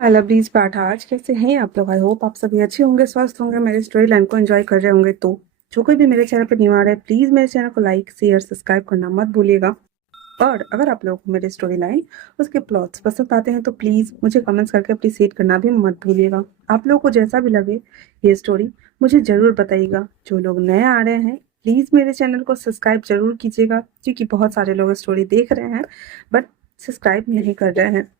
Hello please पाठा, आज कैसे हैं आप लोग? आई होप आप सभी अच्छे होंगे, स्वस्थ होंगे, मेरे स्टोरी लाइन को एंजॉय कर रहे होंगे। तो जो कोई भी मेरे चैनल पर न्यू आ रहा है, प्लीज मेरे चैनल को लाइक शेयर सब्सक्राइब करना मत भूलिएगा। और अगर आप लोगों को मेरी स्टोरी लाइन उसके प्लॉट्स पसंद आते हैं तो प्लीज मुझे कमेंट्स करके अप्रिशिएट करना भी मत भूलिएगा। आप लोगों को जैसा भी लगे ये स्टोरी मुझे जरूर बताइएगा। जो लोग नए आ रहे हैं प्लीज मेरे चैनल को सब्सक्राइब जरूर कीजिएगा, क्योंकि बहुत सारे लोग स्टोरी देख रहे हैं बट सब्सक्राइब नहीं कर रहे हैं।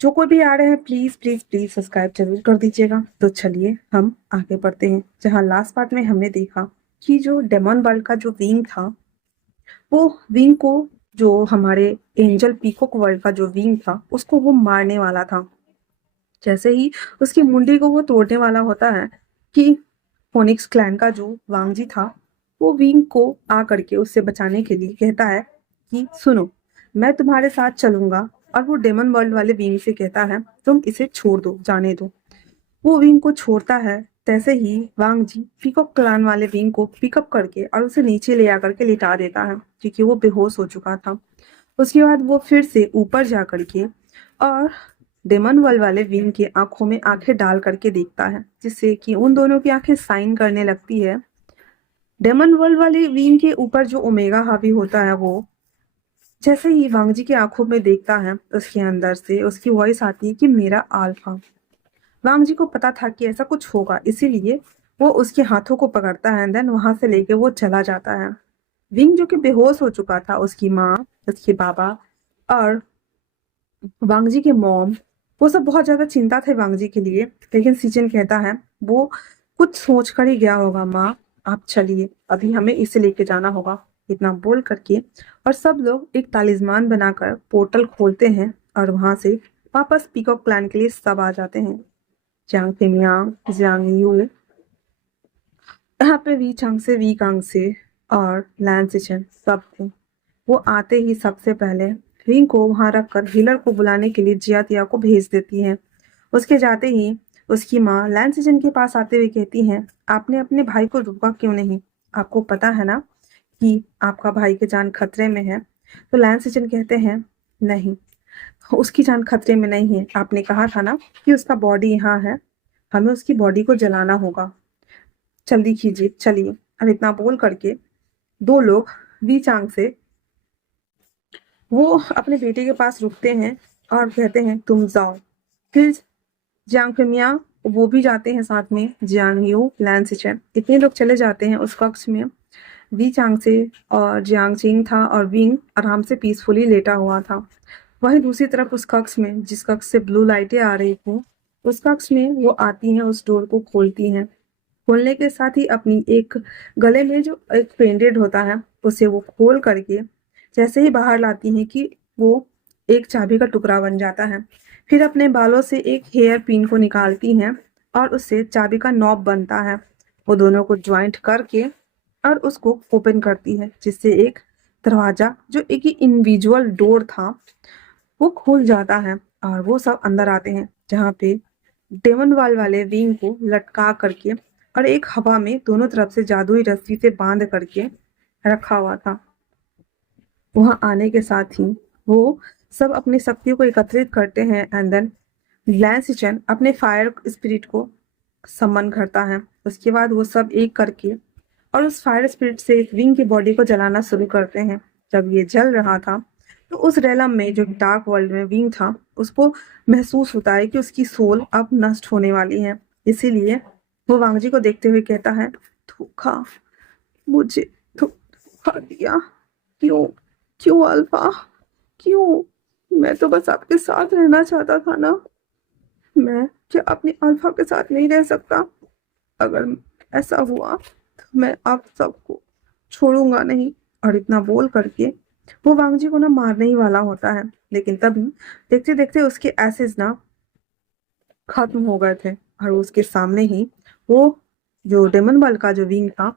जो कोई भी आ रहे हैं प्लीज प्लीज प्लीज सब्सक्राइब जरूर कर दीजिएगा। तो चलिए हम आगे बढ़ते हैं। जहाँ लास्ट पार्ट में हमने देखा कि जो डेमन वर्ल्ड का जो विंग था, वो विंग को, जो हमारे एंजल पीकॉक वर्ल्ड का जो विंग था, उसको वो मारने वाला था। जैसे ही उसकी मुंडी को वो तोड़ने वाला होता है कि फोनिक्स क्लैन का जो वांगजी था, वो विंग को आ करके उससे बचाने के लिए कहता है कि सुनो, मैं तुम्हारे साथ चलूंगा। और वो डेमन वर्ल्ड वाले विंग से कहता है तुम इसे छोड़ दो, जाने दो। वो विंग को छोड़ता है। तैसे ही वांग जी पीकॉक क्लान वाले विंग को पिकअप करके और उसे नीचे ले आकर के लिटा देता है, क्योंकि वो बेहोश हो चुका था। उसके बाद वो फिर से ऊपर जा करके और डेमन वर्ल्ड वाले विंग की आंखों में आंखें डाल करके देखता है, जिससे कि उन दोनों की आंखें साइन करने लगती है। डेमन वर्ल्ड वाले विंग के ऊपर जो ओमेगा हावी होता है, वो जैसे ही वांगजी की आंखों में देखता है, उसके अंदर से उसकी वॉइस आती है कि मेरा आल्फा। वांगजी को पता था कि ऐसा कुछ होगा, इसीलिए वो उसके हाथों को पकड़ता है। देन वहां से लेके वो चला जाता है। विंग जो कि बेहोश हो चुका था, उसकी माँ, उसके बाबा और वांगजी के मॉम, वो सब बहुत ज्यादा चिंता थे वांगजी के लिए। लेकिन सीजन कहता है वो कुछ सोच कर ही गया होगा। माँ, आप चलिए, अभी हमें इसे लेके जाना होगा। इतना बोल करके और सब लोग एक तालिस्मान बनाकर पोर्टल खोलते हैं और वहां से वापस पीकॉक प्लान के लिए सब आ जाते हैं। जांग पिमियांग, जांग यू, यहाँ पे वी चांग से, वी कांग से और लैन सिचन सब थे। वो आते ही सबसे पहले रिंग को वहां रखकर हीलर को बुलाने के लिए जियातिया को भेज देती है। उसके जाते ही उसकी माँ लैन सिचन के पास आते हुए कहती हैं, आपने अपने भाई को रोका क्यों नहीं? आपको पता है ना कि आपका भाई की जान खतरे में है? तो लैन सिचन कहते हैं, नहीं, उसकी जान खतरे में नहीं है। आपने कहा था ना कि उसका बॉडी यहाँ है, हमें उसकी बॉडी को जलाना होगा। जल्दी कीजिए, चलिए। और इतना बोल करके दो लोग वी चांग से वो अपने बेटे के पास रुकते हैं और कहते हैं तुम जाओ। फिर जियांग फिमिया, वो भी जाते हैं साथ में। जियांग यू, लैन सिचन, इतने लोग चले जाते हैं उस कक्ष में। वी चांग से और जियांग चिंग था और विंग आराम से पीसफुली लेटा हुआ था। वहीं दूसरी तरफ उस कक्ष में, जिस कक्ष से ब्लू लाइटें आ रही थी, उस कक्ष में वो आती हैं, उस डोर को खोलती हैं। खोलने के साथ ही अपनी एक गले में जो एक पेंडेंट होता है, उसे वो खोल करके जैसे ही बाहर लाती हैं कि वो एक चाबी का टुकड़ा बन जाता है। फिर अपने बालों से एक हेयर पिन को निकालती हैं और उससे चाबी का नॉब बनता है। वो दोनों को ज्वाइंट करके और उसको ओपन करती है, जिससे एक दरवाजा, जो एक इनविजुअल डोर था, वो खुल जाता है और वो सब अंदर आते हैं, जहाँ पे डेमन वाल वाले विंग को लटका करके और एक हवा में दोनों तरफ से जादुई रस्सी से बांध करके रखा हुआ था। वहां आने के साथ ही वो सब अपनी शक्तियों को एकत्रित करते हैं एंड देन ग्लैंसिचन अपने फायर स्पिरिट को समन करता है। उसके बाद वो सब एक करके और उस फायर स्पिरिट से एक विंग की बॉडी को जलाना शुरू करते हैं। जब ये जल रहा था तो उस रेलम में, जो डार्क वर्ल्ड में विंग था, उसको महसूस होता है कि उसकी सोल अब नष्ट होने वाली है। इसीलिए वो वांगजी को देखते हुए कहता है, धोखा, मुझे धोखा दिया। क्यों? क्यों अल्फा? क्यों? मैं तो बस आपके साथ रहना चाहता था ना। मैं क्या अपनी अल्फा के साथ नहीं रह सकता? अगर ऐसा हुआ तो मैं आप सबको छोड़ूंगा नहीं। और इतना बोल करके वो वांगजी को ना मारने ही वाला होता है, लेकिन तभी देखते देखते उसके एसिड ना खत्म हो गए थे और उसके सामने ही वो जो डेमन बल का जो विंग था,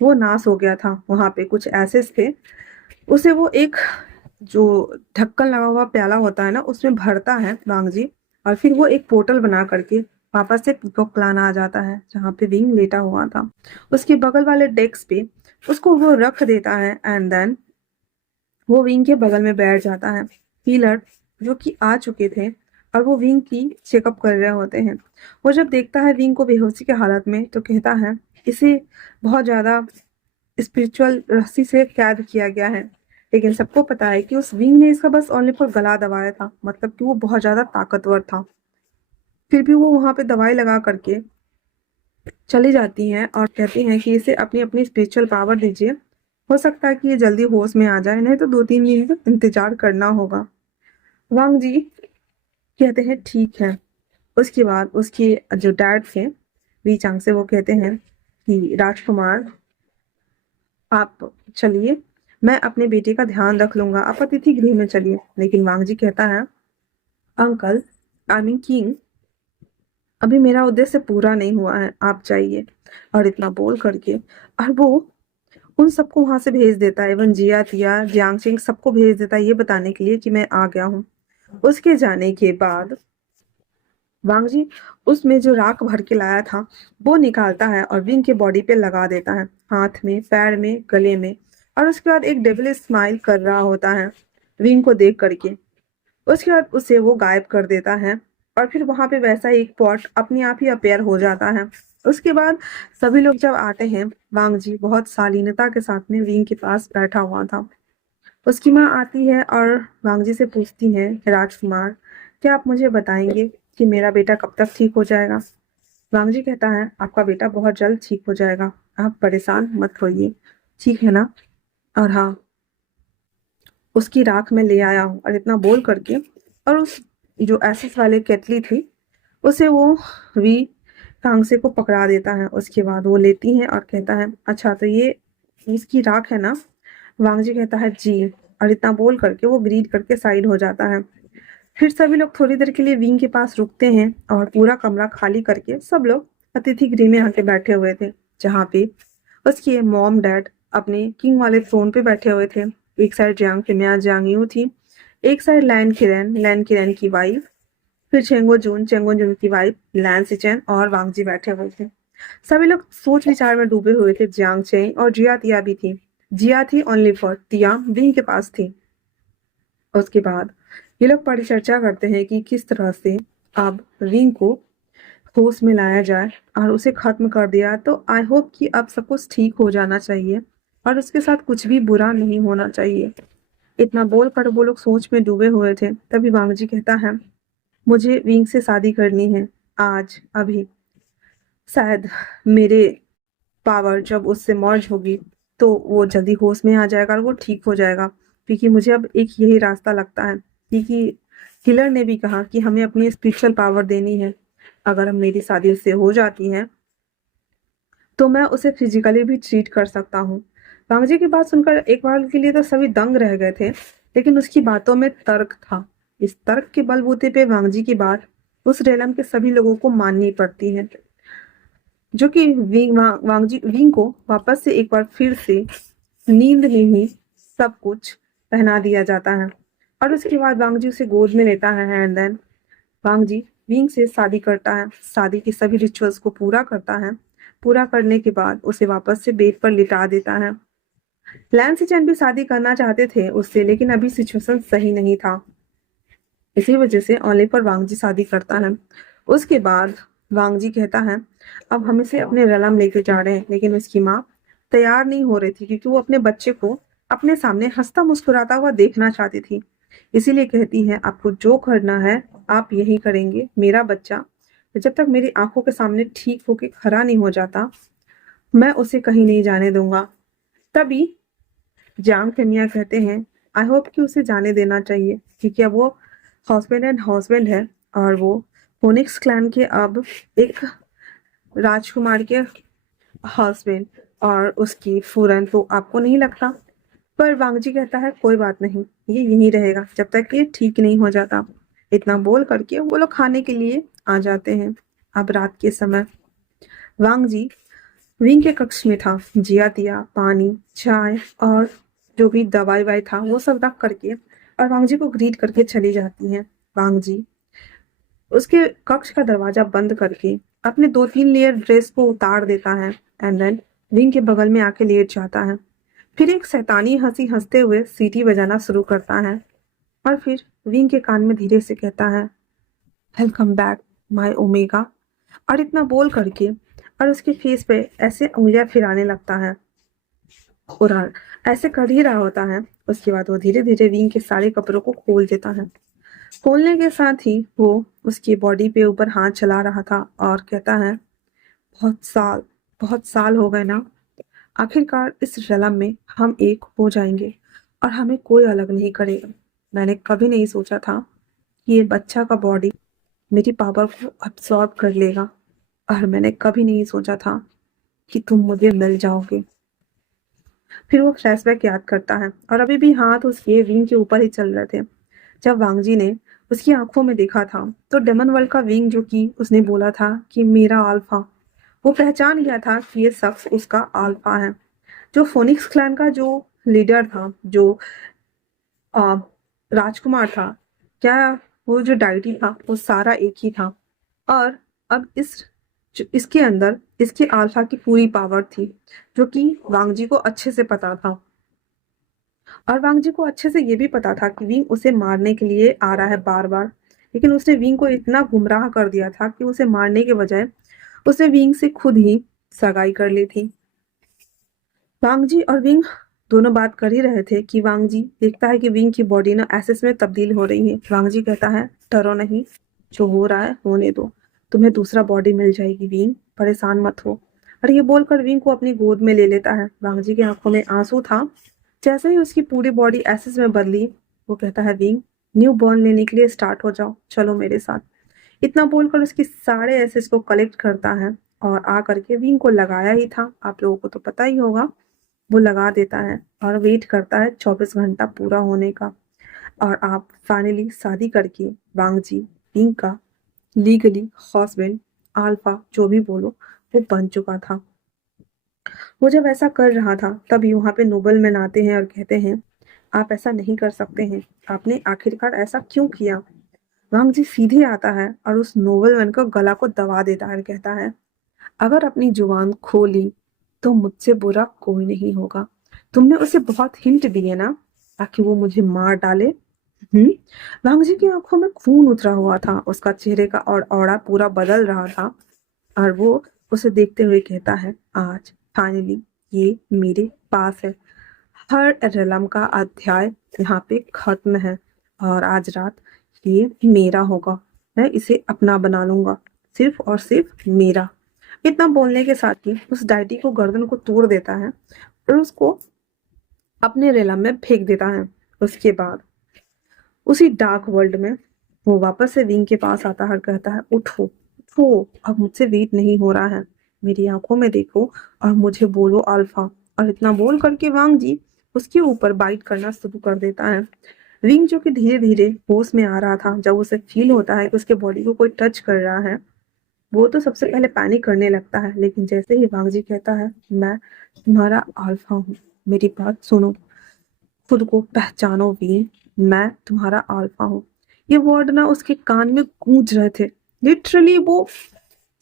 वो नाश हो गया था। वहां पे कुछ एसिड थे, उसे वो एक जो ढक्कन लगा हुआ प्याला होता है ना, उसमें भरता है वांगजी। और फिर वो एक पोर्टल बना करके वापस से पीकॉक क्लान आ जाता है, जहाँ पे विंग लेटा हुआ था। उसके बगल वाले डेस्क पे उसको वो रख देता है एंड देन वो विंग के बगल में बैठ जाता है। हीलर जो कि आ चुके थे, और वो विंग की चेकअप कर रहे होते हैं। वो जब देखता है विंग को बेहोशी के हालत में तो कहता है इसे बहुत ज्यादा स्पिरिचुअल रस्सी से कैद किया गया है। लेकिन सबको पता है कि उस विंग ने इसका बस ओनली पर गला दबाया था, मतलब कि वो बहुत ज्यादा ताकतवर था। फिर भी वो वहां पे दवाई लगा करके चली जाती हैं और कहती हैं कि इसे अपनी अपनी स्पिरिचुअल पावर दीजिए, हो सकता है कि ये जल्दी होश में आ जाए, नहीं तो 2-3 दिन का इंतजार करना होगा। वांग जी कहते हैं ठीक है। उसके बाद उसके जो डैड थे वी चांग से, वो कहते हैं कि राजकुमार आप चलिए, मैं अपने बेटे का ध्यान रख लूंगा, आप अतिथि गृह में चलिए। लेकिन वांग जी कहता है अंकल, आई मीन किंग, अभी मेरा उद्देश्य पूरा नहीं हुआ है, आप जाइए। और इतना बोल करके और वो उन सबको वहां से भेज देता है, इवन जिया तिया जियांग सिंह सबको भेज देता है ये बताने के लिए कि मैं आ गया हूँ। उसके जाने के बाद वांग जी उसमें जो राख भर के लाया था वो निकालता है और विंग के बॉडी पे लगा देता है, हाथ में, पैर में, गले में। और उसके बाद एक डेविल स्माइल कर रहा होता है विंग को देख करके। उसके बाद उसे वो गायब कर देता है और फिर वहां पे वैसा ही एक पॉट अपने आप ही अपेयर हो जाता है। उसके बाद सभी लोग जब आते हैं, वांग जी बहुत शालीनता के साथ में विंग के पास बैठा हुआ था। उसकी माँ आती है और वांग जी से पूछती है राजकुमार, क्या आप मुझे बताएंगे कि मेरा बेटा कब तक ठीक हो जाएगा? वांग जी कहता है आपका बेटा बहुत जल्द ठीक हो जाएगा, आप परेशान मत होइए, ठीक है ना? और हाँ, उसकी राख में ले आया हूँ। और इतना बोल करके और उस जो एसिस वाले केतली थी उसे वो वी कांगसे को पकड़ा देता है। उसके बाद वो लेती है और कहता है अच्छा तो ये इसकी राख है ना? वांग जी कहता है जी। और इतना बोल करके वो ग्रीड करके साइड हो जाता है। फिर सभी लोग थोड़ी देर के लिए विंग के पास रुकते हैं और पूरा कमरा खाली करके सब लोग अतिथि गृह में आके बैठे हुए थे, जहाँ पे उसके मॉम डैड अपने किंग वाले थ्रोन पे बैठे हुए थे। एक साइड जियांग फिमिया जियांग यू थी, एक साइड लैन किरेन की वाइफ, फिर चेंगो जून की वाइफ लैन सिचेन और वांग जी बैठे हुए थे। सभी लोग सोच विचार में डूबे हुए थे। जियांग चेंग और जिया तिया भी थी। जिया थी ओनली फॉर तिया विंग के पास थी। उसके बाद ये लोग परिचर्चा करते हैं कि किस तरह से अब विंग को होश में लाया जाए और उसे खत्म कर दिया। तो आई होप कि अब सब कुछ ठीक हो जाना चाहिए और उसके साथ कुछ भी बुरा नहीं होना चाहिए। इतना बोलकर वो लोग सोच में डूबे हुए थे। तभी वांग जी कहता है मुझे विंग से शादी करनी है आज, अभी। शायद मेरे पावर जब उससे मर्ज होगी तो वो जल्दी होश में आ जाएगा और वो ठीक हो जाएगा। क्योंकि मुझे अब एक यही रास्ता लगता है, क्योंकि हिलर ने भी कहा कि हमें अपनी स्पिरिचुअल पावर देनी है। अगर हम मेरी शादी उससे हो जाती है तो मैं उसे फिजिकली भी ट्रीट कर सकता हूँ। वांगजी की बात सुनकर एक बार के लिए तो सभी दंग रह गए थे, लेकिन उसकी बातों में तर्क था। इस तर्क के बलबूते पे वांगजी की बात उस रेलम के सभी लोगों को माननी पड़ती है, जो कि वांगजी विंग को वापस से एक बार फिर से नींद में ही सब कुछ पहना दिया जाता है। और उसके बाद वांगजी उसे गोद में लेता है एंड देन वांगजी विंग से शादी करता है। शादी के सभी रिचुअल्स को पूरा करता है। पूरा करने के बाद उसे वापस से बेड पर लिटा देता है। लैन सिचन भी शादी करना चाहते थे उससे, लेकिन अभी सिचुएशन सही नहीं था। इसी वजह से ओनली पर वांगजी शादी करता है। उसके बाद वांगजी कहता है अब हम इसे अपने रलम लेके जा रहे हैं। लेकिन उसकी माँ तैयार नहीं हो रही थी, क्योंकि वो अपने बच्चे को अपने सामने हंसता मुस्कुराता हुआ देखना चाहती थी। इसीलिए कहती है आपको जो करना है आप यही करेंगे। मेरा बच्चा जब तक मेरी आंखों के सामने ठीक होके खड़ा नहीं हो जाता मैं उसे कहीं नहीं जाने दूंगा। तभी जांग फेमिया कहते हैं आई होप कि उसे जाने देना चाहिए, क्योंकि अब वो हस्बैंड एंड हस्बैंड है और वो फोनिक्स क्लैन के अब एक राजकुमार के हस्बैंड और उसकी फूरन तो आपको नहीं लगता। पर वांगजी कहता है कोई बात नहीं, ये यहीं रहेगा जब तक ये ठीक नहीं हो जाता। इतना बोल करके वो लोग खाने के लिए आ जाते हैं। अब रात के समय वांगजी विंग के कक्ष में था। जिया तिया पानी, चाय और जो भी दवाई वाई था वो सब रख करके और वांगजी को ग्रीट करके चली जाती है। वांगजी उसके कक्ष का दरवाजा बंद करके अपने 2-3 लेयर ड्रेस को उतार देता है एंड देन विंग के बगल में आके लेट जाता है। फिर एक शैतानी हंसी हंसते हुए सीटी बजाना शुरू करता है और फिर विंग के कान में धीरे से कहता है वेलकम बैक माय ओमेगा। और इतना बोल करके और उसके फेस पे ऐसे उंगलियां फिराने लगता है और ऐसे कर ही रहा होता है। उसके बाद वो धीरे धीरे विंग के सारे कपड़ों को खोल देता है। खोलने के साथ ही वो उसकी बॉडी पे ऊपर हाथ चला रहा था और कहता है, बहुत साल हो गए ना। आखिरकार इस रलम में हम एक हो जाएंगे और हमें कोई अलग नहीं करेगा। मैंने कभी नहीं सोचा था कि ये बच्चा का बॉडी मेरी पावर को अब्सॉर्ब कर लेगा, और मैंने कभी नहीं सोचा था कि तुम मुझे मिल जाओगे। फिर वो फ्लैशबैक याद करता है और अभी भी हाथ उसके विंग के ऊपर ही चल रहे थे। जब वांगजी ने उसकी आंखों में देखा था तो डेमन वर्ल्ड का विंग, जो कि उसने बोला था कि मेरा अल्फा, वो पहचान गया था कि ये शख्स उसका अल्फा है। जो फोनिक्स क्लैन का जो लीडर था, जो आ, राजकुमार था, क्या वो जो डायटी था वो सारा एक ही था। और अब इसके अंदर इसके अल्फा की पूरी पावर थी, जो कि वांगजी को अच्छे से पता था। और वांगजी को अच्छे से ये भी पता था कि विंग उसे मारने के लिए आ रहा है बार बार। लेकिन उसने विंग को इतना गुमराह कर दिया था कि उसे मारने के बजाय उसने विंग से खुद ही सगाई कर ली थी। वांगजी और विंग दोनों बात कर ही रहे थे कि वांगजी देखता है कि विंग की बॉडी ना एसिस में तब्दील हो रही है। वांगजी कहता है, डरो नहीं, जो हो रहा है होने दो, तुम्हें दूसरा बॉडी मिल जाएगी विंग, परेशान मत हो। और ये बोलकर विंग को अपनी गोद में ले लेता है। वांगजी की आंखों में आंसू था। जैसे ही उसकी पूरी बॉडी एसिस में बदली, वो कहता है, विंग, न्यू बॉर्न लेने के लिए स्टार्ट हो जाओ, चलो मेरे साथ। इतना बोलकर उसकी सारे एसिड्स को कलेक्ट करता है और आ करके विंग को लगाया ही था, आप लोगों को तो पता ही होगा, वो लगा देता है और वेट करता है 24 घंटा पूरा होने का। और आप फाइनली शादी करके वांगजी विंग का लीगली हस्बैंड, अल्फा जो भी बोलो, वो बन चुका था। वो जब ऐसा कर रहा था तब वहां पे नोबल मैन आते हैं और कहते हैं, आप ऐसा नहीं कर सकते हैं, आपने आखिरकार ऐसा क्यों किया। वांग जी सीधे आता है और उस नोबल मैन को गला को दबा देता है और कहता है, अगर अपनी जुबान खोली तो मुझसे बुरा कोई नहीं होगा। तुमने उसे बहुत हिंट दिए ना, ताकि वो मुझे मार डाले। वांग जी की आंखों में खून उतरा हुआ था, उसका चेहरे का और औड़ा पूरा बदल रहा था। और वो उसे देखते हुए कहता है, आज फाइनली ये मेरे पास है। हर रेलम का अध्याय यहाँ पे खत्म है और आज रात ये मेरा होगा। मैं इसे अपना बना लूंगा, सिर्फ और सिर्फ मेरा। इतना बोलने के साथ ही उस डायटी को गर्दन को तोड़ देता है और उसको अपने रेलम में फेंक देता है। उसके बाद उसी डार्क वर्ल्ड में वो वापस से विंग के पास आता है और कहता है, उठो उठो, अब मुझसे वेट नहीं हो रहा है, मेरी आंखों में देखो और मुझे बोलो अल्फा। और इतना बोल करके वांग जी उसके ऊपर बाइट करना शुरू कर देता है। विंग, जो कि धीरे धीरे होश में आ रहा था, जब उसे फील होता है कि उसके बॉडी को कोई टच कर रहा है, वो तो सबसे पहले पैनिक करने लगता है। लेकिन जैसे ही वांग जी कहता है, मैं तुम्हारा अल्फा हूँ, मेरी बात सुनो, खुद को पहचानो वीर, मैं तुम्हारा अल्फा हूँ। ये वर्ड ना उसके कान में गूंज रहे थे। लिटरली वो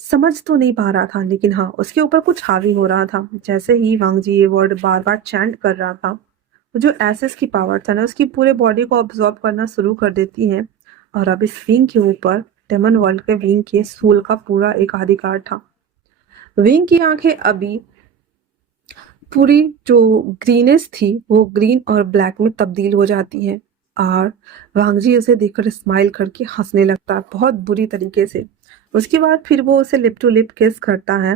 समझ तो नहीं पा रहा था, लेकिन हाँ, उसके ऊपर कुछ हावी हो रहा था। जैसे ही वांग जी ये वर्ड बार बार चैंट कर रहा था, वो जो एसेस की पावर था ना, उसकी पूरे बॉडी को ऑब्जॉर्ब करना शुरू कर देती है। और अब इस विंग के ऊपर डेमन वर्ल्ड के विंग के सोल का पूरा एक अधिकार था। विंग की आंखें अभी पूरी जो ग्रीनेस थी वो ग्रीन और ब्लैक में तब्दील हो जाती है। और वांगजी उसे देखकर स्माइल करके हंसने लगता है बहुत बुरी तरीके से। उसके बाद फिर वो उसे लिप टू लिप किस करता है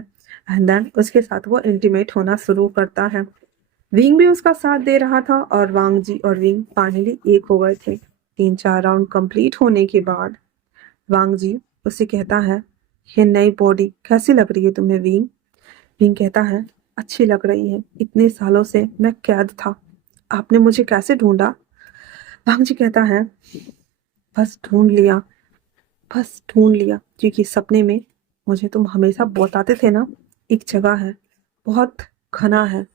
एंड देन उसके साथ वो इंटीमेट होना शुरू करता है। विंग भी उसका साथ दे रहा था और वांगजी और विंग फाइनली एक हो गए थे। 3-4 राउंड कंप्लीट होने के बाद वांगजी उसे कहता है, ये नई बॉडी कैसी लग रही है तुम्हें विंग। विंग कहता है, अच्छी लग रही है, इतने सालों से मैं कैद था, आपने मुझे कैसे ढूंढा। वांगजी कहता है, बस ढूंढ लिया, बस ढूंढ लिया, क्योंकि सपने में मुझे तुम हमेशा बताते थे ना, एक जगह है, बहुत घना है,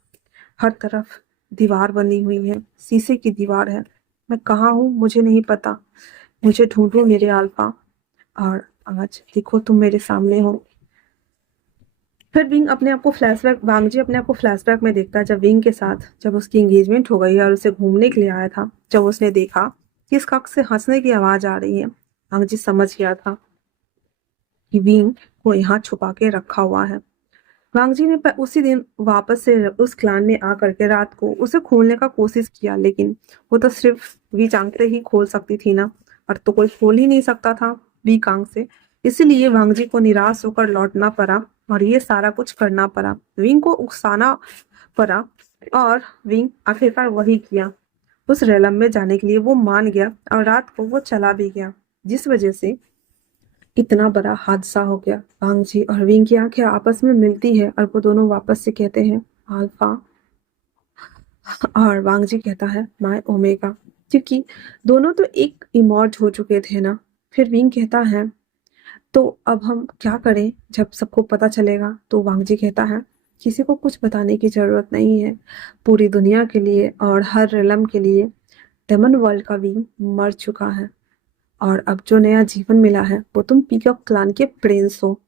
हर तरफ दीवार बनी हुई है, शीशे की दीवार है, मैं कहाँ हूँ मुझे नहीं पता, मुझे ढूंढो मेरे अल्फा। और आज देखो तुम मेरे सामने हो। फिर विंग अपने आप को फ्लैशबैक वांगजी अपने आप को फ्लैशबैक में देखता है, जब विंग के साथ जब उसकी एंगेजमेंट हो गई और उसे घूमने के लिए आया था। जब उसने देखा कि इस कक्ष से हंसने की आवाज आ रही है, वांगजी समझ गया था कि विंग को यहाँ छुपा के रखा हुआ है। वांग जी ने उसी दिन वापस से उस क्लान में आकर के रात को उसे खोलने का कोशिश किया, लेकिन वो तो सिर्फ वी चांग से ही खोल सकती थी ना, और तो कोई खोल ही नहीं सकता था वी कांग से। इसीलिए वांग जी को निराश होकर लौटना पड़ा और ये सारा कुछ करना पड़ा, विंग को उकसाना पड़ा। और विंग आखिरकार वही किया, उस रेलम में जाने के लिए वो मान गया और रात को वो चला भी गया, जिस वजह से इतना बड़ा हादसा हो गया। वांग जी और विंग की आंखें आपस में मिलती है और वो दोनों वापस से कहते हैं अल्फा, और वांग जी कहता है माय ओमेगा, क्योंकि दोनों तो एक इमर्ज हो चुके थे ना। फिर विंग कहता है तो अब हम क्या करें जब सबको पता चलेगा? तो वांग जी कहता है किसी को कुछ बताने की जरूरत नहीं है, पूरी दुनिया के लिए और हर रेलम के लिए डेमन वर्ल्ड का विंग मर चुका है, और अब जो नया जीवन मिला है वो तुम पीकॉक क्लान के प्रिंस हो,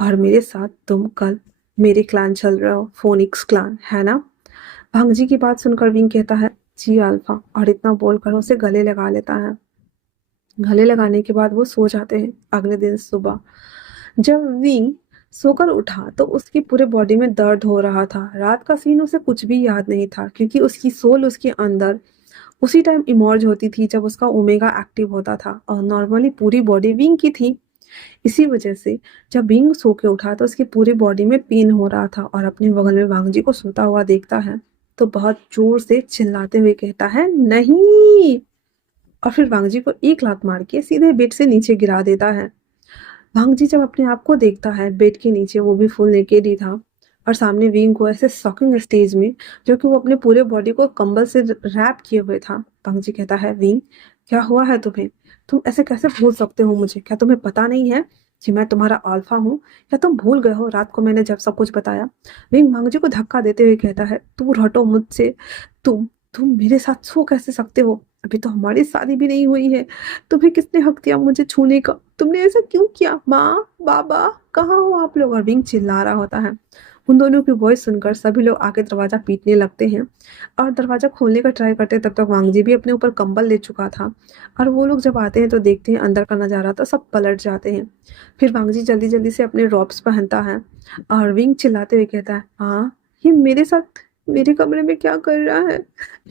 और मेरे साथ तुम कल मेरे क्लान चल रहे हो, फोनिक्स क्लान, है ना? भांग जी की बात सुनकर विंग कहता है जी अल्फा, और इतना बोलकर उसे गले लगा लेता है। गले लगाने के बाद वो सो जाते हैं। अगले दिन सुबह जब विंग सोकर उठा तो उसकी पूरे बॉडी में दर्द हो रहा था। रात का सीन उसे कुछ भी याद नहीं था, क्योंकि उसकी सोल उसके अंदर उसी टाइम इमर्ज होती थी जब उसका ओमेगा एक्टिव होता था, और नॉर्मली पूरी बॉडी विंग की थी। इसी वजह से जब विंग सो के उठा तो उसकी पूरी बॉडी में पेन हो रहा था, और अपने बगल में वांग जी को सोता हुआ देखता है तो बहुत जोर से चिल्लाते हुए कहता है नहीं, और फिर वांग जी को एक लात मार के सीधे बेड से नीचे गिरा देता है। वांग जी जब अपने आप को देखता है बेड के नीचे, वो भी फुल नेकेड ही था, और सामने विंग को ऐसे शॉकिंग स्टेज में, जो कि वो अपने पूरे बॉडी को कंबल से रैप किए हुए था। वांग जी कहता है विंग क्या हुआ है तुम्हें? तुम ऐसे कैसे भूल सकते हो मुझे? क्या तुम्हें पता नहीं है कि मैं तुम्हारा अल्फा हूँ? क्या तुम भूल गए हो रात को मैंने जब सब कुछ बताया? विंग वांग जी को धक्का देते हुए कहता है दूर हटो मुझसे, तुम मेरे साथ सो कैसे सकते हो? अभी तो हमारी शादी भी नहीं हुई है, तुम्हें किसने हक दिया मुझे छूने का? तुमने ऐसा क्यों किया? माँ, बाबा, कहाँ हो आप लोग? और विंग चिल्ला रहा होता है। उन दोनों की वॉइस सुनकर सभी लोग आके दरवाजा पीटने लगते हैं, और दरवाजा खोलने का ट्राई करते हैं। तब तक वांग जी भी अपने ऊपर कंबल ले चुका था, और वो लोग जब आते हैं तो देखते हैं अंदर का नजारा, तो सब पलट जाते हैं। फिर वांग जी जल्दी जल्दी से अपने रॉब्स पहनता है, और विंग चिल्लाते हुए कहता है हाँ, ये मेरे साथ मेरे कमरे में क्या कर रहा है?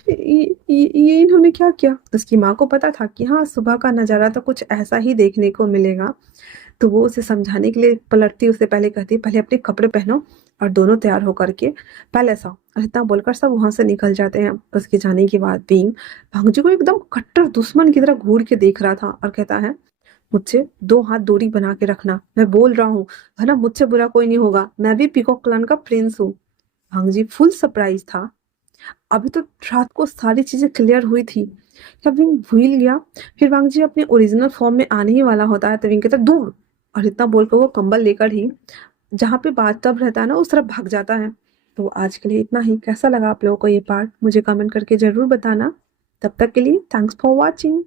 ये इन्होंने क्या किया? उसकी माँ को पता था कि हाँ, सुबह का नजारा तो कुछ ऐसा ही देखने को मिलेगा, तो वो उसे समझाने के लिए पलटती उससे पहले कहती पहले अपने कपड़े पहनो और दोनों तैयार होकर के पैलेस आओ, और इतना बोलकर सब वहां से निकल जाते हैं। उसके जाने के बाद बींग भांगजी को एकदम कट्टर दुश्मन की तरह घूर के देख रहा था, और कहता है मुझसे 2 हाथ दूरी बना के रखना, मैं बोल रहा हूँ, वरना मुझसे बुरा कोई नहीं होगा, मैं भी पीकॉक क्लान का प्रिंस हूँ। भांगजी फुल सरप्राइज था, अभी तो रात को सारी चीजें क्लियर हुई थी, क्या विंग भूल गया? फिर वांग जी अपने ओरिजिनल फॉर्म में आने ही वाला होता है तो विंग कहता है दूर, और इतना बोलकर वो कंबल लेकर ही जहाँ पे बाथटब रहता है ना उस तरफ भाग जाता है। तो आज के लिए इतना ही। कैसा लगा आप लोगों को ये पार्ट मुझे कमेंट करके जरूर बताना। तब तक के लिए थैंक्स फॉर वॉचिंग।